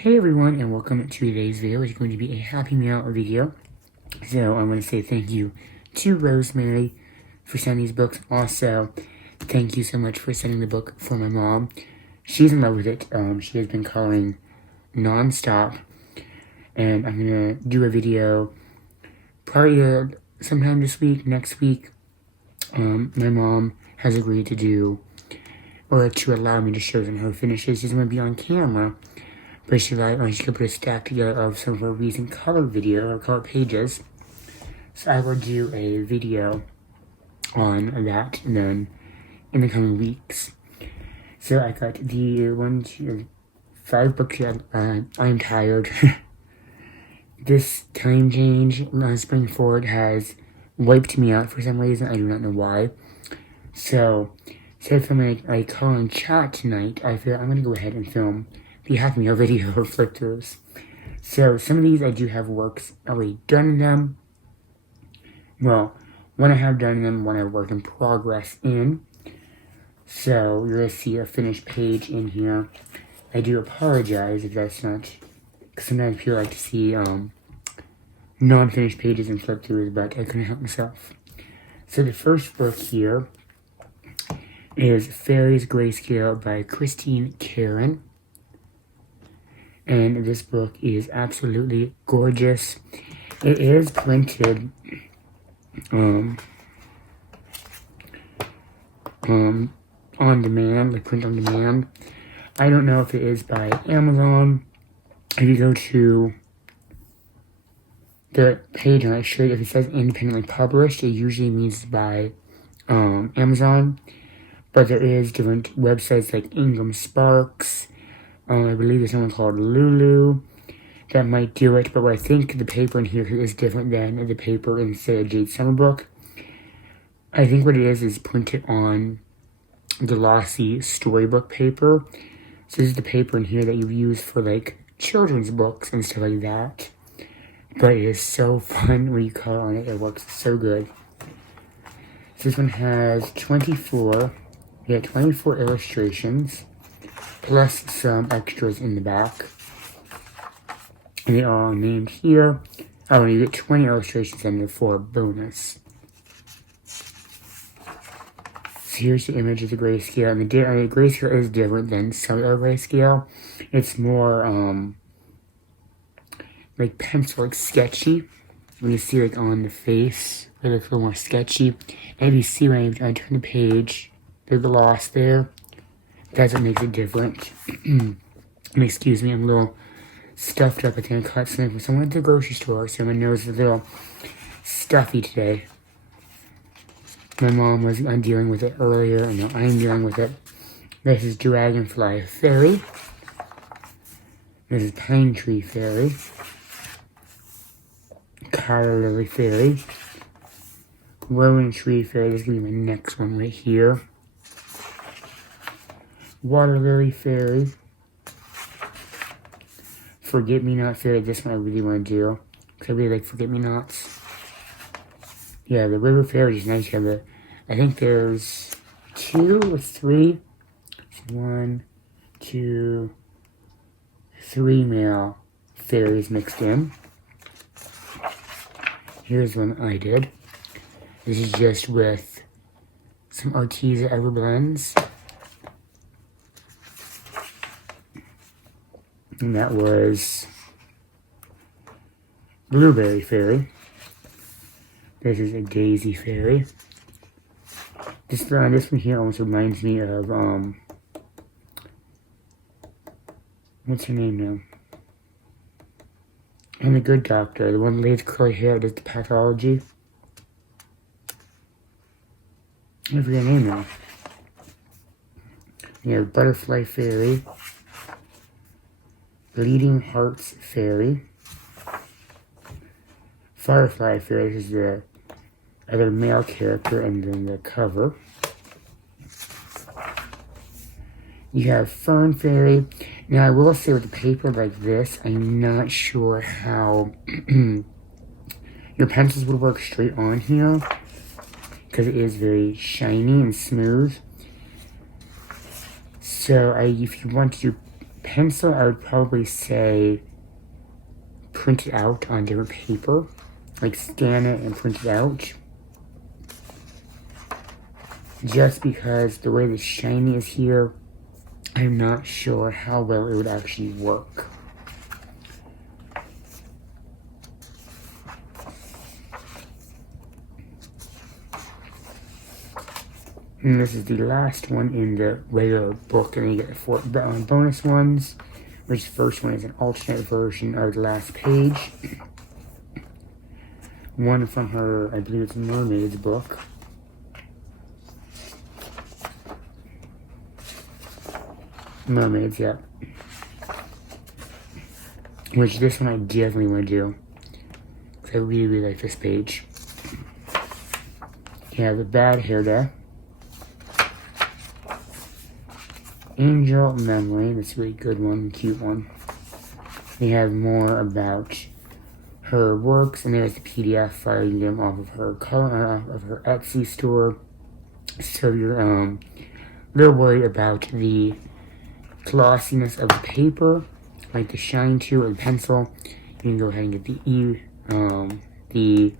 Hey everyone, and welcome to today's video, which is going to be a Happy Meal video. So I want to say thank you to Rosemary for sending these books. Also, thank you so much for sending the book for my mom. She's in love with it. She has been coloring non-stop, and I'm going to do a video probably sometime this week, next week. My mom has agreed to do, or to allow me to show them her finishes. She's going to be on camera. But she could put a stack together of some of her recent color video or color pages. So I will do a video on that then in the coming weeks. So I got the 5 books yet. I'm tired. This time change, spring forward, has wiped me out for some reason. I do not know why. So instead of filming a call and chat tonight, I feel I'm going to go ahead and film the Happy Meal video or flip throughs. So some of these I do have works already done in them. Well, one I have done in them, one I have work in progress in. So you're going to see a finished page in here. I do apologize if that's not, because sometimes people like to see non-finished pages and flip throughs, but I couldn't help myself. So the first book here is Fairies Grayscale by Christine Karen. And this book is absolutely gorgeous. It is printed on demand, like print on demand. I don't know if it is by Amazon. If you go to the page and I show you, if it says independently published, it usually means by Amazon. But there is different websites like Ingram Sparks. I believe there's someone called Lulu that might do it, but I think the paper in here is different than the paper in, say, a Jade Summer book. I think what it is printed on glossy storybook paper. So this is the paper in here that you use for, like, children's books and stuff like that. But it is so fun when you color on it. It works so good. So this one has 24 illustrations, plus some extras in the back. And they are all named here. Oh, and you get 20 illustrations and they're for bonus. So here's the image of the grayscale. And the grayscale is different than some other grayscale. It's more, like pencil, like sketchy. When you see, like, on the face, it looks a little more sketchy. And if you see when I turn the page, the gloss there, that's what makes it different. And excuse me, I'm a little stuffed up. I think I caught something from someone at the grocery store, so my nose is a little stuffy today. My mom was dealing with it earlier, and now I'm dealing with it. This is Dragonfly Fairy. This is Pine Tree Fairy. Calla Lily Fairy. Rowan Tree Fairy. This is going to be my next one right here. Water Lily Fairy. Forget Me Not Fairy. This one I really want to do, because I really like Forget Me Nots. Yeah, the River Fairy is nice. You have the, I think there's 2 or 3. 1, 2, 3 male fairies mixed in. Here's one I did. This is just with some Arteza Everblends. And that was Blueberry Fairy. This is a Daisy Fairy. This one here almost reminds me of, what's her name now? And the Good Doctor, the one that lays curly hair, does the pathology. I forget her name now. We have Butterfly Fairy. Bleeding Hearts Fairy. Firefly Fairy, this is the other male character, and then the cover. You have Fern Fairy. Now I will say with a paper like this, I'm not sure how your pencils would work straight on here, because it is very shiny and smooth. So if you want to pencil, I would probably say print it out on different paper. Like scan it and print it out. Just because the way the shiny is here, I'm not sure how well it would actually work. And this is the last one in the regular book, and you get the 4 bonus ones, which the first one is an alternate version of the last page. One from her, I believe it's Mermaid's book. Mermaids, yeah. Which this one I definitely want to do. Because I really, really like this page. You have the bad hair there. Angel Memory, that's a really good one, cute one. They have more about her works, and there's the PDF file. You can get them off of her Etsy store. So you're a little worried about the glossiness of the paper, like the shine to or the pencil. You can go ahead and get the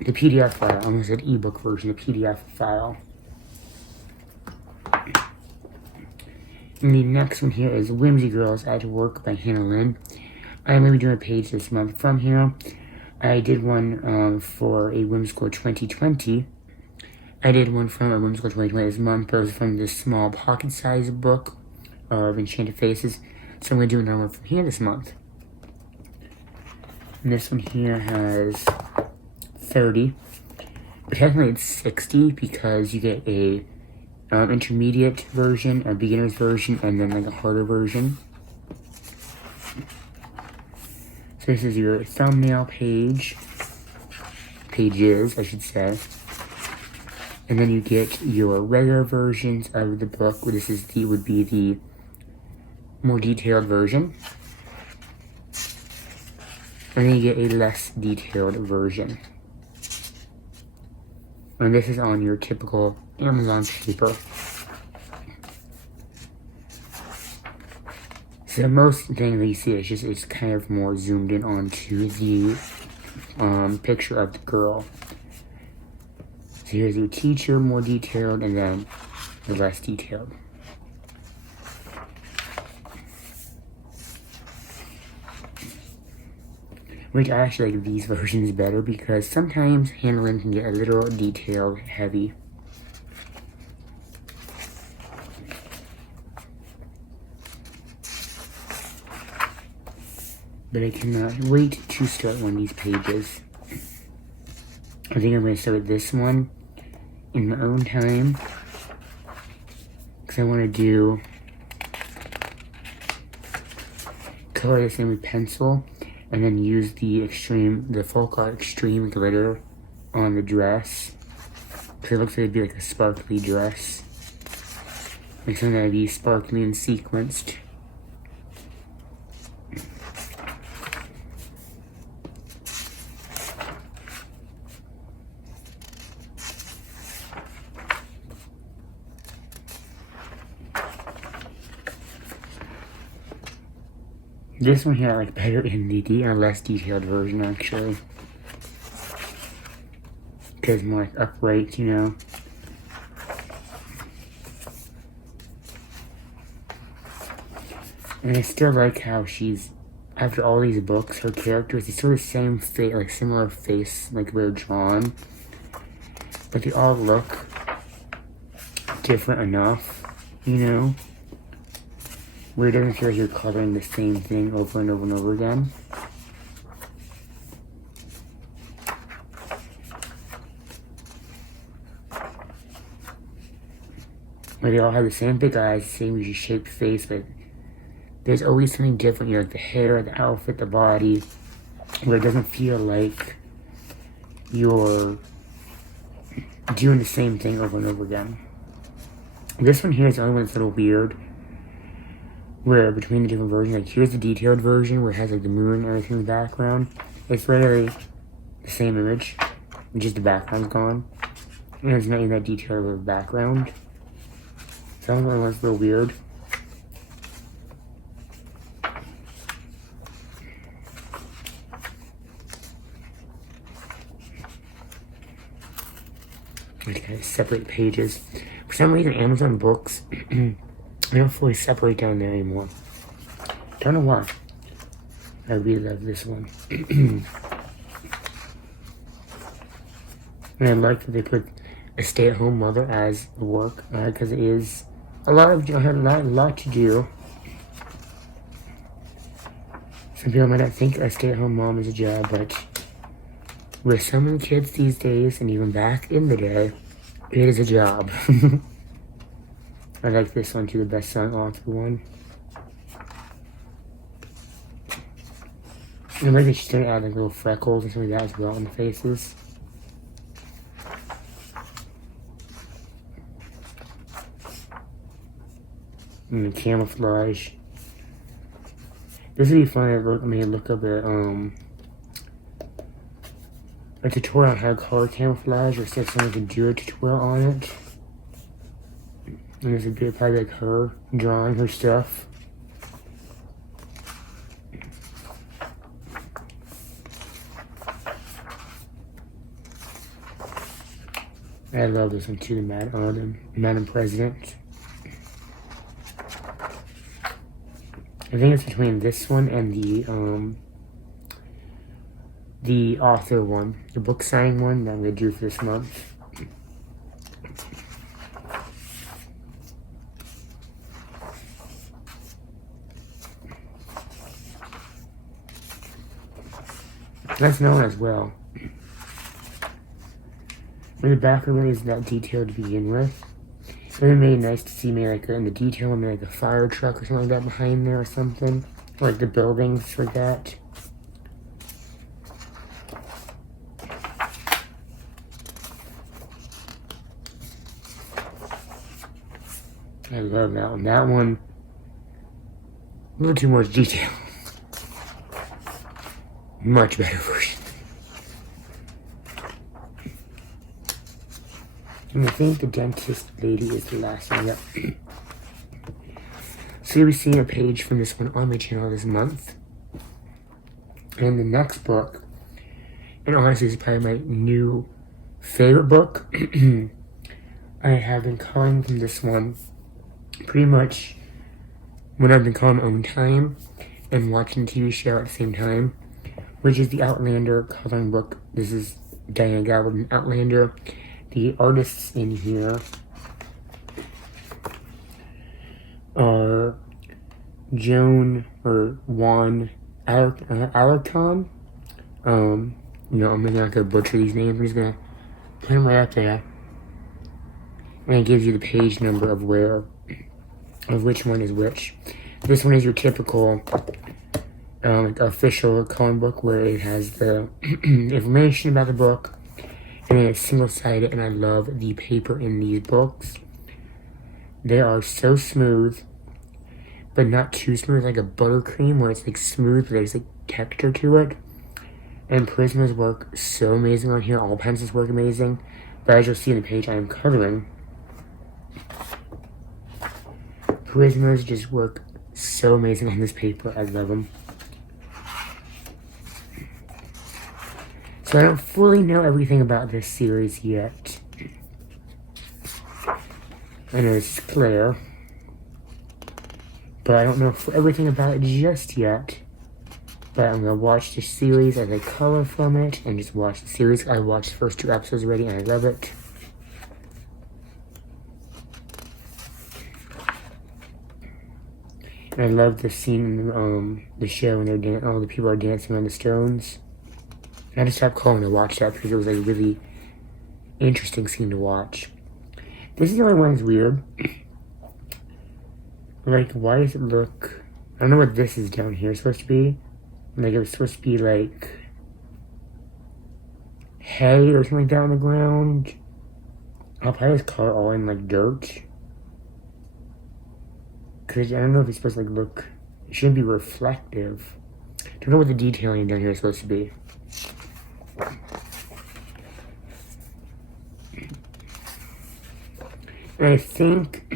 PDF file. I almost said ebook version, the PDF file. And the next one here is Whimsy Girls at Work by Lynn. I'm going to be doing a page this month from here. I did one for a Whimsical 2020. I did one from a Whimsical 2020 this month, but it was from this small pocket-sized book of Enchanted Faces. So I'm going to do another one from here this month. And this one here has 30. But technically it's 60 because you get a intermediate version, a beginner's version, and then like a harder version. So this is your thumbnail pages, I should say. And then you get your regular versions of the book. This is would be the more detailed version. And then you get a less detailed version. And this is on your typical Amazon paper. So most thing that you see is just it's kind of more zoomed in onto the picture of the girl. So here's your teacher, more detailed, and then the less detailed. Which I actually like these versions better because sometimes handling can get a little detail heavy. But I cannot wait to start one of these pages. I think I'm going to start with this one in my own time. Because I want to do color this in with pencil. And then use the Folk Art Extreme glitter on the dress. Because it looks like it'd be like a sparkly dress. Like something that'd be sparkly and sequenced. This one here I like better in the less detailed version actually. Because more like upright, you know. And I still like how she's, after all these books, her characters, it's still the same face, like similar face, like they're drawn. But they all look different enough, you know. Where it doesn't feel like you're coloring the same thing over and over and over again. Where they all have the same big eyes, the same shaped face, but there's always something different, you know, like the hair, the outfit, the body, where it doesn't feel like you're doing the same thing over and over again. This one here is the only one that's a little weird. Where between the different versions, like here's the detailed version where it has like the moon and everything in the background. It's literally the same image, just the background's gone. And it's not even that detailed of a background. So that one's a little weird. Like kind of separate pages. For some reason, Amazon books, they don't fully separate down there anymore. Don't know why. I really love this one. And I like that they put a stay-at-home mother as the work, because it is a lot to do. Some people might not think a stay-at-home mom is a job, but with some of the kids these days, and even back in the day, it is a job. I like this one too, the best-selling author one. I like that she's starting to add like little freckles and something like that as well on the faces. And the camouflage. This would be fun to look up a tutorial on how to color camouflage, or see if someone can do a tutorial on it. And this would be probably like her drawing her stuff. I love this one too, the Madam President. I think it's between this one and the author one, the book signing one that I'm going to do for this month. That's known as well. And the background really isn't that detailed to begin with. It would be really nice to see maybe like in the detail, maybe like a fire truck or something like that behind there or something. Or like the buildings for that. I love that one. That one, a little too much detail. Much better version. And I think the dentist lady is the last one. Yep. So you'll be seeing a page from this one on my channel this month. And the next book, and honestly, this is probably my new favorite book. I have been calling from this one pretty much when I've been calling my own time and watching the TV show at the same time, which is the Outlander coloring book. This is Diana Gabaldon Outlander. The artists in here are Juan Alarcon. I'm not gonna butcher these names. I'm just gonna put them right up there. And it gives you the page number of which one is which. This one is your typical official coloring book where it has the information about the book. And it's single-sided, and I love the paper in these books. They are so smooth, but not too smooth, like a buttercream, where it's like smooth, but there's like texture to it. And Prismas work so amazing on here. All pencils work amazing. But as you'll see in the page I am coloring, Prismas just work so amazing on this paper. I love them. So I don't fully know everything about this series yet. I know it's Claire, but I don't know everything about it just yet. But I'm gonna watch the series as I color from it, and just watch the series. I watched the first 2 episodes already, and I love it. And I love the scene in the show when all the people are dancing on the stones. I just stopped calling to watch that because it was like a really interesting scene to watch. This is the only one that's weird. Like, why does it look... I don't know what this is down here supposed to be. Like, it was supposed to be like hay or something like that on the ground. I'll probably just color all in like dirt. Because I don't know if it's supposed to like look... It shouldn't be reflective. I don't know what the detailing down here is supposed to be. And I think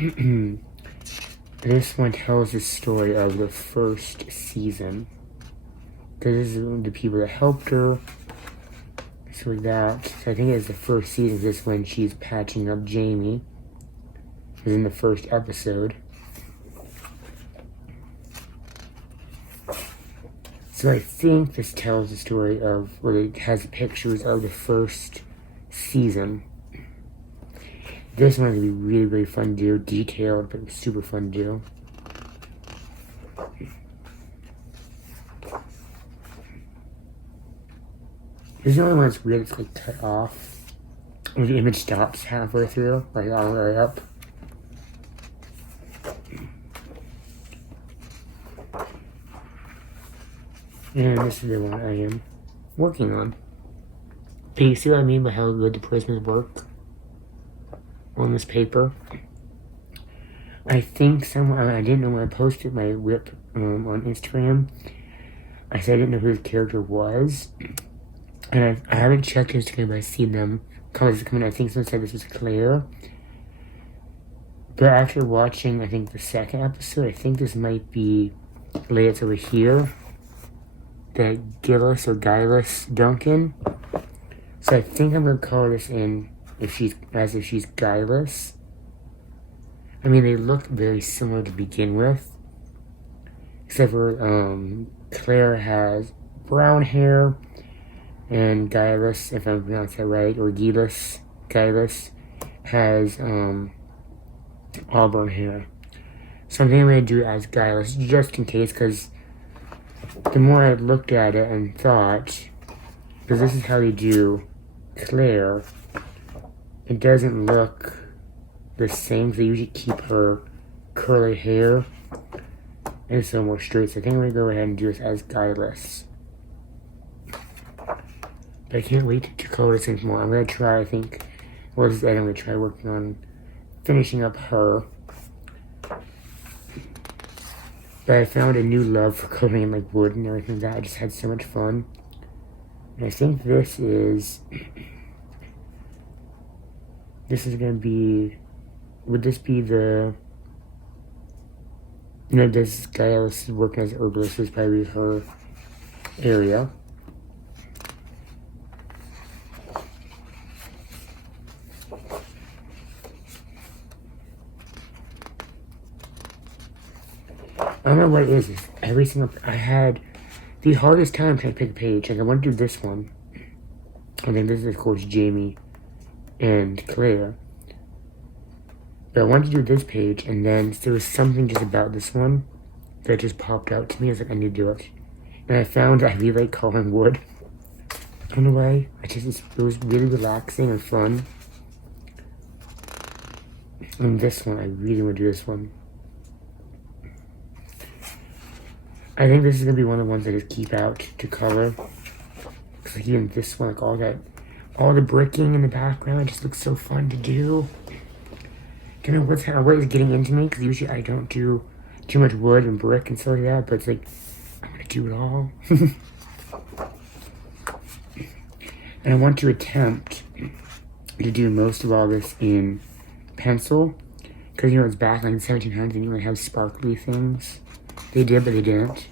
this one tells the story of the first season. Because this is the people that helped her. So that, I think it's the first season, this when she's patching up Jamie. It was in the first episode. So I think this tells the story of, or it has pictures of the first season. This one's gonna be really, really fun to do. Detailed, but super fun to do. This is the only one that's weird, it's like cut off. And the image stops halfway through, like all the way up. And this is the one I am working on. Can you see what I mean by how good the prisms work on this paper? I think someone, I didn't know when I posted my whip on Instagram. I said I didn't know who his character was. And I haven't checked Instagram, but I've seen them comments coming. I think someone said this was Claire. But after watching, I think the second episode, I think this might be Lance over here. That Gillis or Gillis Duncan. So I think I'm gonna call this in as if she's Gillis. I mean, they look very similar to begin with, except for Claire has brown hair, and Gillis, if I'm pronouncing that right, or Gillis has auburn hair. So I think I'm gonna do it as Gillis, just in case, because the more I looked at it and thought, because this is how they do Claire, it doesn't look the same, because they usually keep her curly hair and so more straight. So I think I'm going to go ahead and do this as Gillis. But I can't wait to color this in more. I'm going to try, I think, well, this is I'm going to try working on finishing up her. But I found a new love for coloring in like wood and everything like that. I just had so much fun. And I think this is gonna be, would this be the, this guy is working as an herbalist, this is probably her area. I don't know what it is. Every single, I had the hardest time trying to pick a page. Like, I want to do this one. And then this is, of course, Jamie and Claire. But I wanted to do this page, and then there was something just about this one that just popped out to me. I was like, I need to do it. And I found I really like coloring wood. I don't know why. It was really relaxing and fun. And this one, I really want to do this one. I think this is going to be one of the ones I just keep out to color. Because like even this one, like all the bricking in the background just looks so fun to do. You know what is getting into me? Because usually I don't do too much wood and brick and stuff like that. But it's like, I'm going to do it all. And I want to attempt to do most of all this in pencil. Because it's back like 1700s and you really have sparkly things. They did, but they didn't.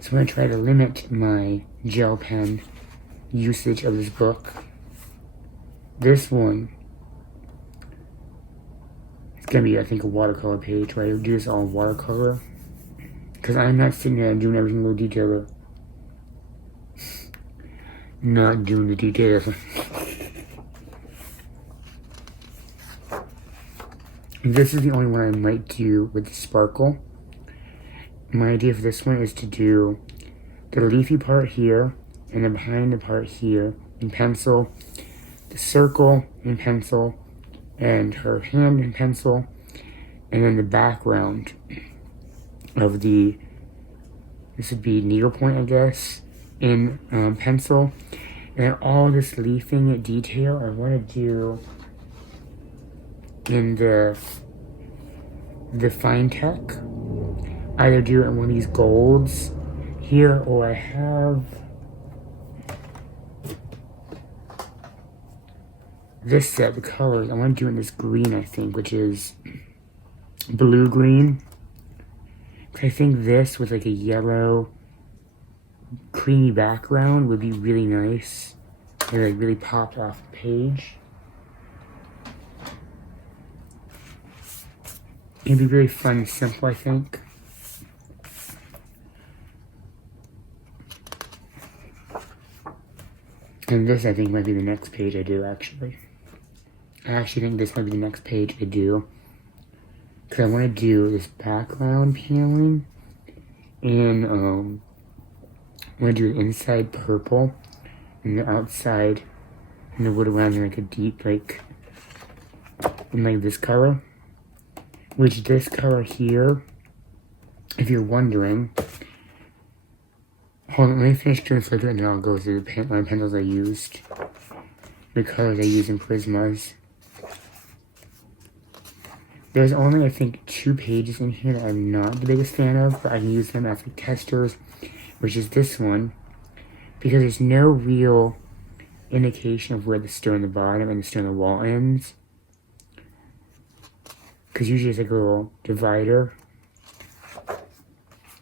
So I'm going to try to limit my gel pen usage of this book. This one, it's going to be, I think, a watercolor page, where I do this all in watercolor. Because I'm not sitting there and doing every single detail. Not doing the details. This is the only one I might do with the sparkle. My idea for this one is to do the leafy part here, and then behind the part here in pencil, the circle in pencil, and her hand in pencil, and then the background of this would be needlepoint, I guess, in pencil. And then all this leafing detail I want to do in the fine tech. Either do it in one of these golds here, or I have this set of colors. I want to do it in this green, I think, which is blue green. I think this with like a yellow creamy background would be really nice. They like really popped off the page. It'd be really fun and simple, I think. And this, I think, might be the next page I do, actually. I actually think this might be the next page I do. Because I want to do this background paneling. And, I want to do the inside purple. And the outside, and the wood around in like a deep, like, in like this color. Which this color here, if you're wondering, hold on, let me finish doing the flicker and then I'll go through the pencils I used, the colors I used in Prismas. There's only, I think, 2 pages in here that I'm not the biggest fan of, but I can use them as like testers, which is this one, because there's no real indication of where the stone on the bottom and the stone on the wall ends. Because usually it's like a little divider.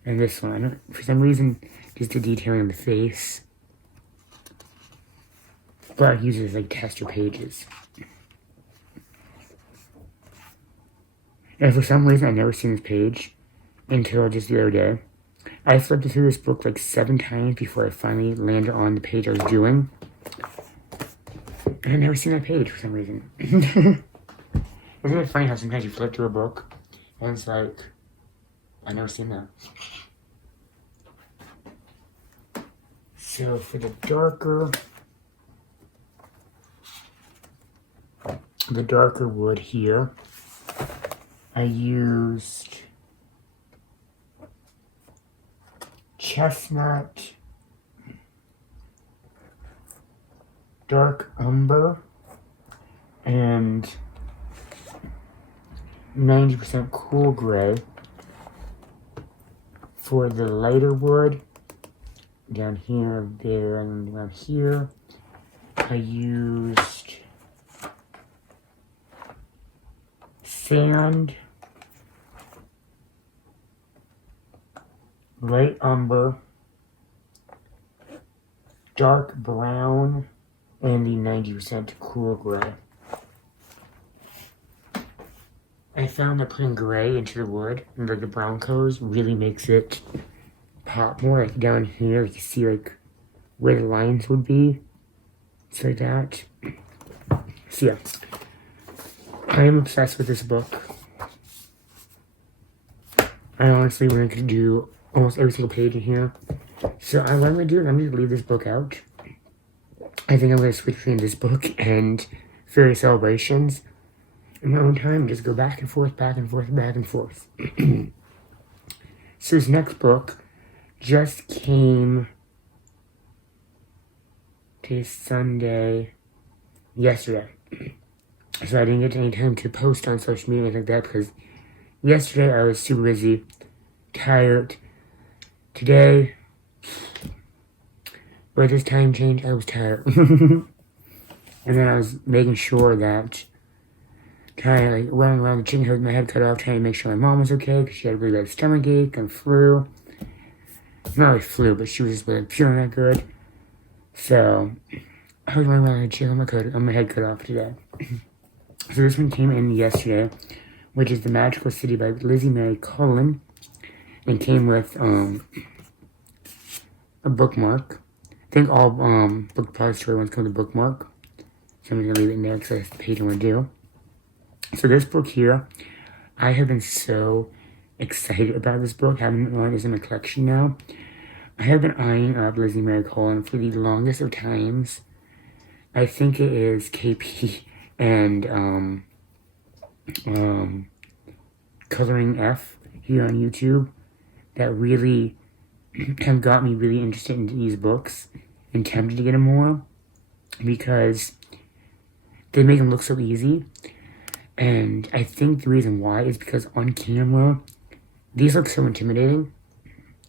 And this one, for some reason, just the detailing of the face. But I use it as like tester pages. And for some reason, I've never seen this page until just the other day. I flipped through this book like 7 times before I finally landed on the page I was doing. And I've never seen that page for some reason. Isn't it funny how sometimes you flip through a book and it's like, I've never seen that. So for the darker wood here, I used chestnut, dark umber, and 90% cool gray. For the lighter wood, down here, there, and around here, I used sand, light umber, dark brown, and the 90% cool gray. I found that putting gray into the wood and like the brown colors really makes it pop more. Like down here, you can see like where the lines would be. It's like that. So yeah, I am obsessed with this book. I honestly want to do almost every single page in here. So what I'm going to do is I'm going to leave this book out. I think I'm going to switch between this book and Fairy Celebrations. In my own time, just go back and forth, back and forth, back and forth. So this next book just came to Sunday yesterday. So I didn't get any time to post on social media like that because yesterday I was super busy, tired. Today, with this time change, I was tired. And then I was making sure that kind of like running around the chicken coop with my head cut off, trying to make sure my mom was okay because she had a really bad stomach ache and flu. Not really flu, but she was just like feeling that good. So I was running around with a chicken on my head cut off today. So this one came in yesterday, which is The Magical City by Lizzie Mary Cullen, and came with a bookmark. I think all book depository ones come with a bookmark. So I'm going to leave it in there because that's the page I want to do. So this book here, I have been so excited about this book, having it in my collection now. I have been eyeing up Lizzie Mary Cullen for the longest of times. I think it is KP and Coloring F here on YouTube that really have got me really interested in these books and tempted to get them more because they make them look so easy. And I think the reason why is because on camera, these look so intimidating.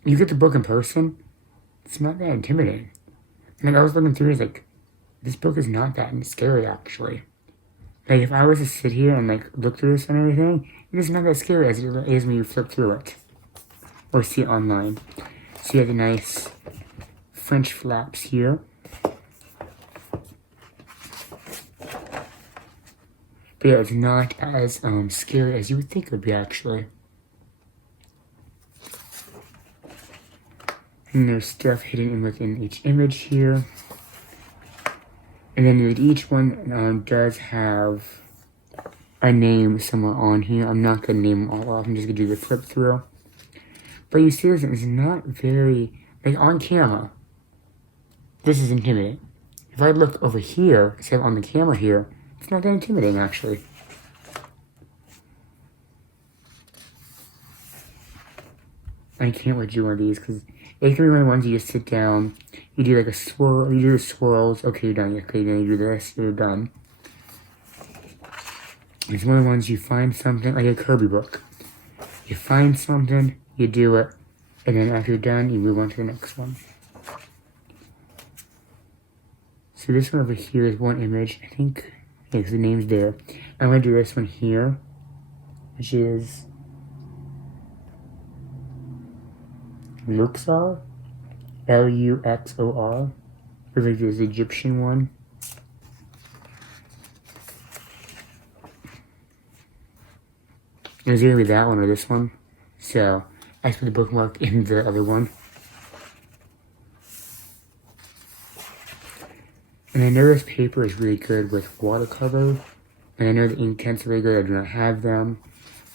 You get the book in person, it's not that intimidating. Like I was looking through, it's like, this book is not that scary actually. Like if I was to sit here and like look through this and everything, it's not that scary as it is when you flip through it. Or see it online. So you have the nice French flaps here. But yeah, it's not as scary as you would think it would be, actually. And there's stuff hidden within each image here. And then each one does have a name somewhere on here. I'm not going to name them all off. I'm just going to do the flip through. But you see, it's not very, like, on camera. This is intimidating. If I look over here, except on the camera here, it's not that intimidating, actually. I can't wait to do one of these, because it can be one of the ones you just sit down, you do like a swirl, you do the swirls, okay, you're done, okay, then you do this, you're done. It's one of the ones you find something, like a Kirby book. You find something, you do it, and then after you're done, you move on to the next one. So this one over here is one image, I think, yeah, because the name's there. I'm going to do this one here, which is Luxor, Luxor, it's like this Egyptian one. It was either that one or this one, so I put the bookmark in the other one. And I know this paper is really good with watercolor, and I know the ink tints are really good. I do not have them,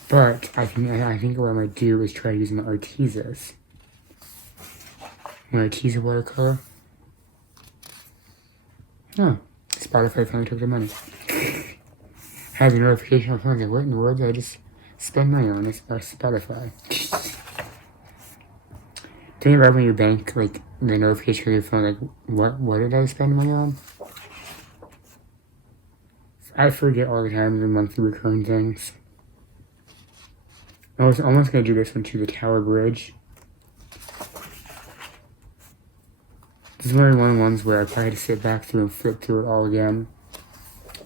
but I think what I might do is try using the Artezas. My Arteza watercolor. Oh, Spotify finally took their money. Had the notification on my phone, like, what in the world did I just spend money on? It's Spotify. Don't you remember when your bank, like, the notification on your phone, like, what did I spend money on? I forget all the time the monthly recurring things. I was almost going to do this one to the Tower Bridge. This is one of the ones where I probably had to sit back through and flip through it all again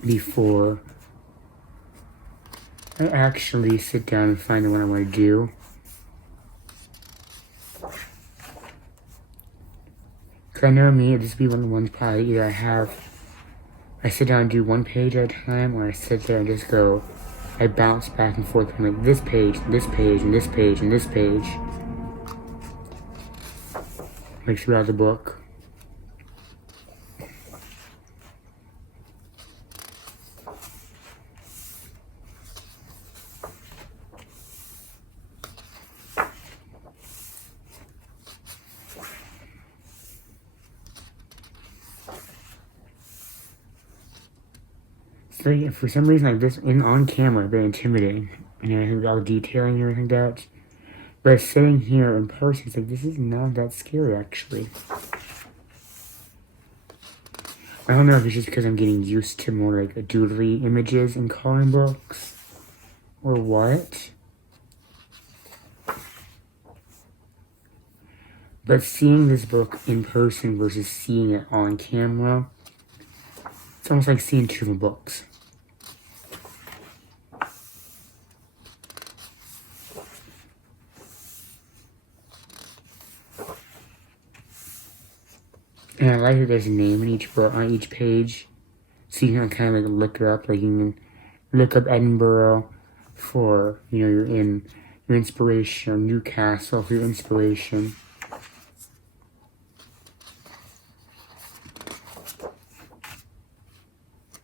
before I actually sit down and find the one I want to do. Because I know me, this would be one of the ones probably either I sit down and do one page at a time, or I sit there and just go, I bounce back and forth from like this page, and this page, and this page, and this page. Like throughout the book. So for some reason, like this, on camera, they're intimidating. And I think all the detailing and everything like that. But sitting here in person, it's like, this is not that scary, actually. I don't know if it's just because I'm getting used to more like doodly images in coloring books, or what. But seeing this book in person versus seeing it on camera, it's almost like seeing two different books. And I like that there's a name in each book, on each page, so you can kind of like look it up. Like you can look up Edinburgh for, you know, your inspiration, or Newcastle for your inspiration.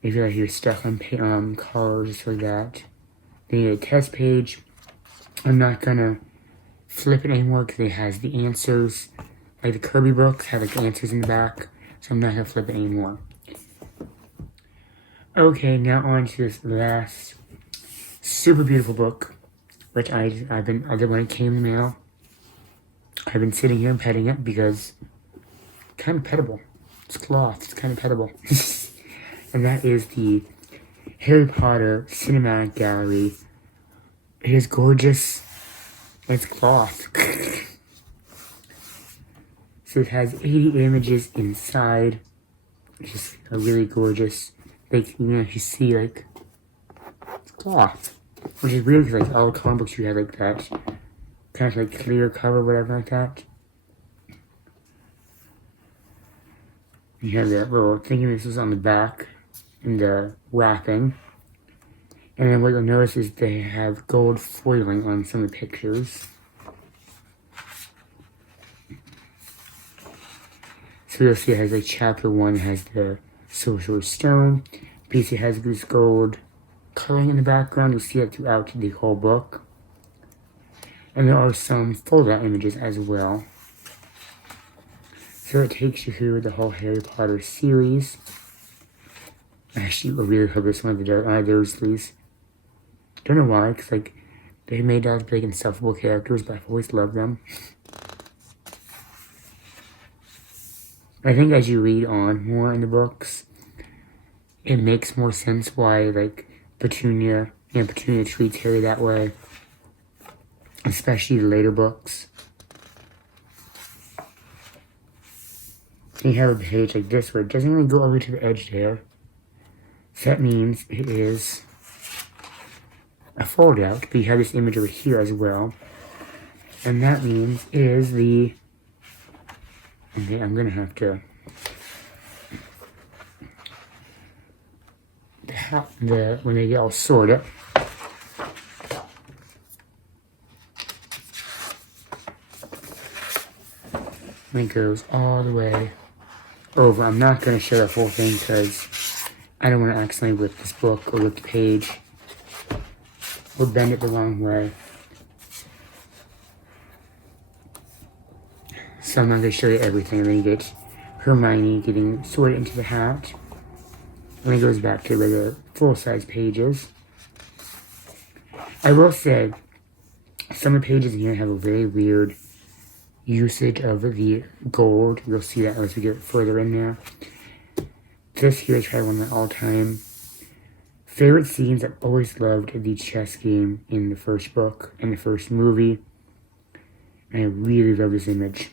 If you like your stuff on colors, just like that. Then you get a test page. I'm not gonna flip it anymore because it has the answers. Like the Kirby books have like answers in the back, so I'm not gonna flip it anymore. Okay, now on to this last super beautiful book, which I did when it came in the mail. I've been sitting here and petting it because it's kind of pettable. It's cloth. It's kind of pettable. And that is the Harry Potter Cinematic Gallery. It is gorgeous. It's cloth. So it has 80 images inside. It's just a really gorgeous, like, you know, you see, like, it's cloth. Which is weird because, like, all the comic books you have, like, that kind of, like, clear cover, whatever, like that. You have that little thingy, this is on the back, and the wrapping. And then what you'll notice is they have gold foiling on some of the pictures. So you'll see it has like chapter 1 has the Sorcerer's Stone. Piece it has this gold coloring in the background. You'll see it throughout the whole book. And there are some fold-out images as well. So it takes you through the whole Harry Potter series. Actually, I really hope it's one of the Dursleys. Don't know why, because like they made those big insufferable characters, but I've always loved them. I think as you read on more in the books, it makes more sense why like Petunia treats Harry that way, especially the later books. You have a page like this where it doesn't really go over to the edge there. So that means it is a fold out, but you have this image over here as well. And that means it is the... Okay, I'm gonna have to... when they get all sorted. And it goes all the way over. I'm not gonna show the whole thing because I don't want to accidentally rip this book or rip the page or bend it the wrong way. So I'm not going to show you everything. And then you get Hermione getting sorted into the hat. And it goes back to the full-size pages. I will say, some of the pages in here have a very weird usage of the gold. You'll see that as we get further in there. This here is probably one of my all-time favorite scenes. I've always loved the chess game in the first book and the first movie. And I really love this image.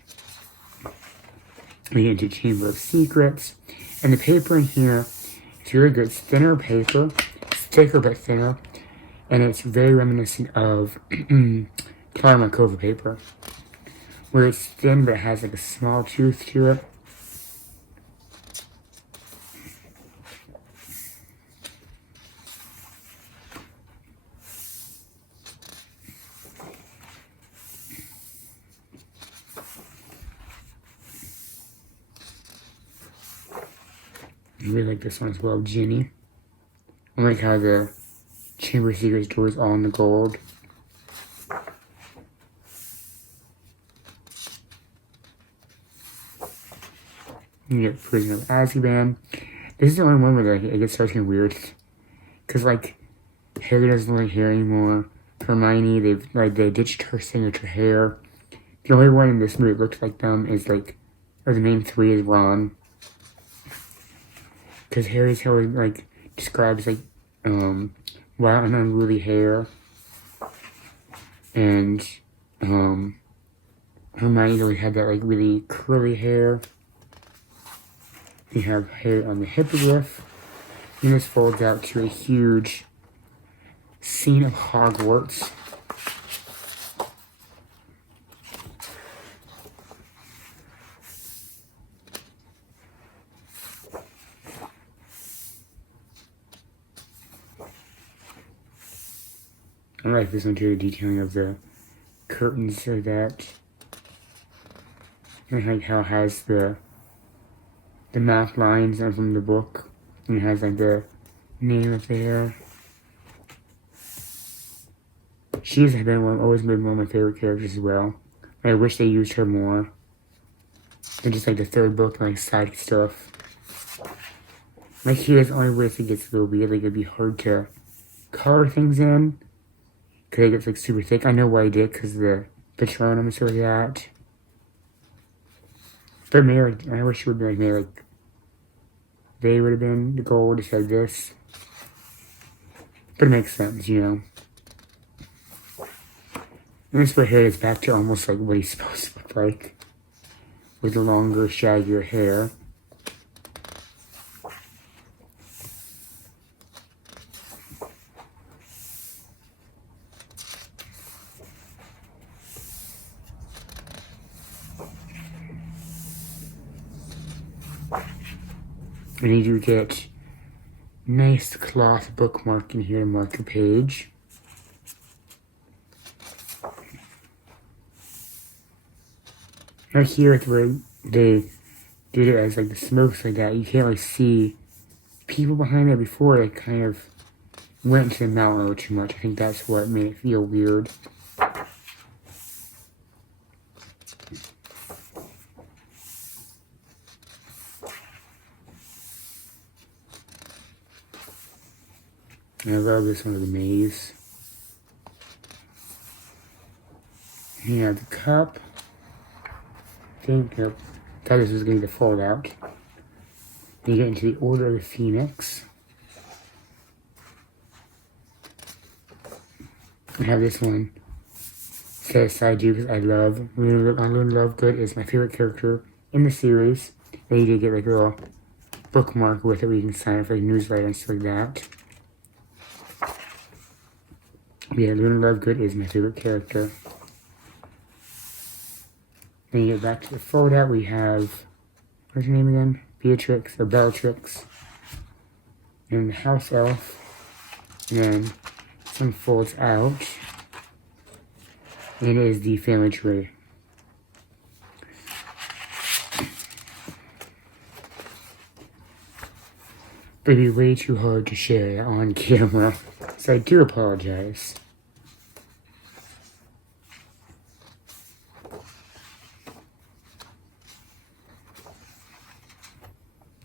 We get into Chamber of Secrets. And the paper in here is really good. It's thinner paper. It's thicker but thinner. And it's very reminiscent of Klarna paper. Where it's thin but it has like a small tooth to it. I really like this one as well, Ginny. I like how the Chamber of Secrets door is all in the gold. You get Prisoner of Azkaban. This is the only one where like, it gets starting weird. Because like, Harry doesn't like hair anymore. Hermione, they ditched her signature hair. The only one in this movie that looks like them is like, or the main three is Ron. Because Harry's hair like describes like wild and unruly hair, and Hermione always had that like really curly hair. You have hair on the hippogriff, and this folds out to a huge scene of Hogwarts. I like this interior detailing of the curtains so that, and like how it has the math lines from the book, and it has like the name up there. She's always been one of my favorite characters as well. I wish they used her more. And just like the third book, like side stuff. Like here's the only way it gets a little weird, like it'd be hard to color things in. Because it gets like super thick. I know why I did, because the Patronum is really that. But Mary, I wish it would be like Mary. Like, they would have been the gold instead of this. But it makes sense, you know. And this way Harry is back to almost like what he's supposed to look like. With the longer, shaggier hair. And you do get nice cloth bookmark in here to mark your page. Right here, it's where they did it as like the smokes like that. You can't really see people behind there before. It kind of went to the mountain a little too much. I think that's what made it feel weird. And I love this one with the maze. You have the cup. I think, nope. Thought this was going to fold out. Then you get into the Order of the Phoenix. I have this one set aside you because I love Lynn Lovegood is my favorite character in the series. Then you did get like a little bookmark with it where you can sign up for a newsletter and stuff like that. Yeah, Lynn Lovegood is my favorite character. Then you get back to the fold out. We have, what's her name again? Beatrix or Bellatrix. And the house elf. And then some folds out. And it is the family tree. But it'd be way too hard to share on camera. So I do apologize.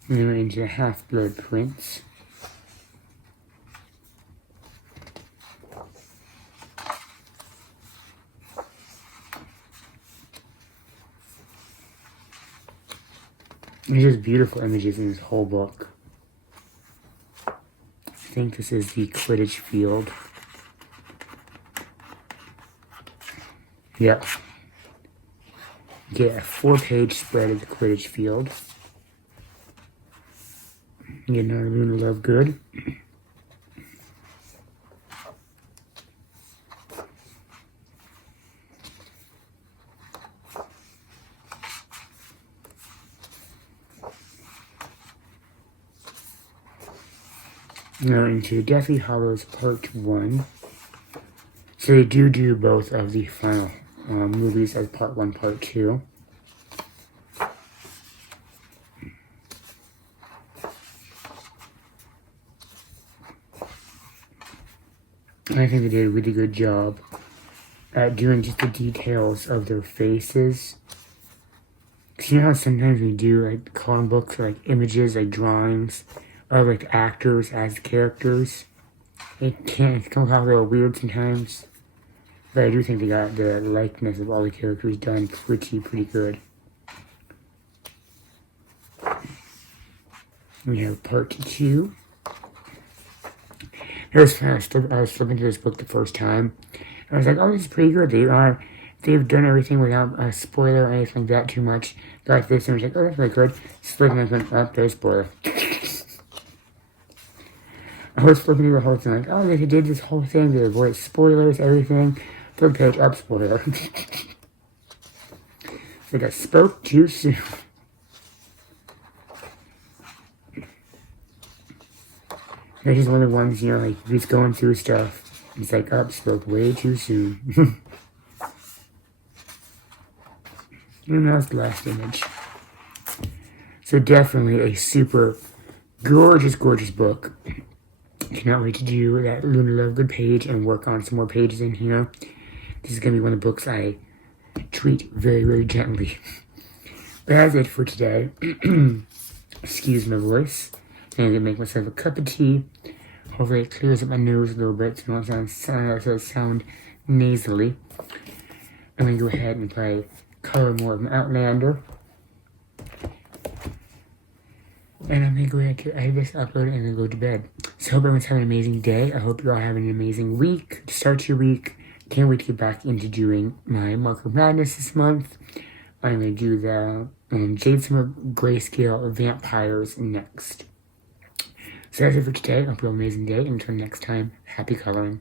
And then we're into the Half-Blood Prince. There's just beautiful images in this whole book. I think this is the Quidditch field. Yep. Get a 4-page spread of the Quidditch field. Get another Luna Lovegood. Now into Deathly Hallows Part 1. So they do both of the final movies as Part 1, Part 2. I think they did a really good job at doing just the details of their faces. Cause you know how sometimes we do like comic books or like images, like drawings of like actors as characters. It can come out a little weird sometimes. But I do think they got the likeness of all the characters done pretty good. We have Part 2. It was fast. I was flipping through this book the first time. I was like, oh, this is pretty good. They've done everything without a spoiler or anything like that too much. Got this and I was like, oh, that's really good. Flipping and I went, oh, there's a spoiler. I was flipping through the whole thing like, oh, they did this whole thing to avoid spoilers, everything. Third page up, spoiler. Like I spoke too soon. This is one of the ones, you know, like, he's going through stuff. It's like, up, spoke way too soon. And that's the last image. So definitely a super gorgeous book. Cannot wait to do that Luna Lovegood page and work on some more pages in here. This is going to be one of the books I treat very gently. But that's it for today. Excuse my voice. I'm going to make myself a cup of tea. Hopefully it clears up my nose a little bit so I don't sound nasally. I'm going to go ahead and play color more of an Outlander. And I'm going to go ahead and edit this, upload it, and then go to bed. So I hope everyone's having an amazing day. I hope you're all having an amazing week. To start your week. Can't wait to get back into doing my Marker Madness this month. I'm going to do the Jade Summer Grayscale Vampires next. So that's it for today. I hope you have an amazing day. And until next time, happy coloring.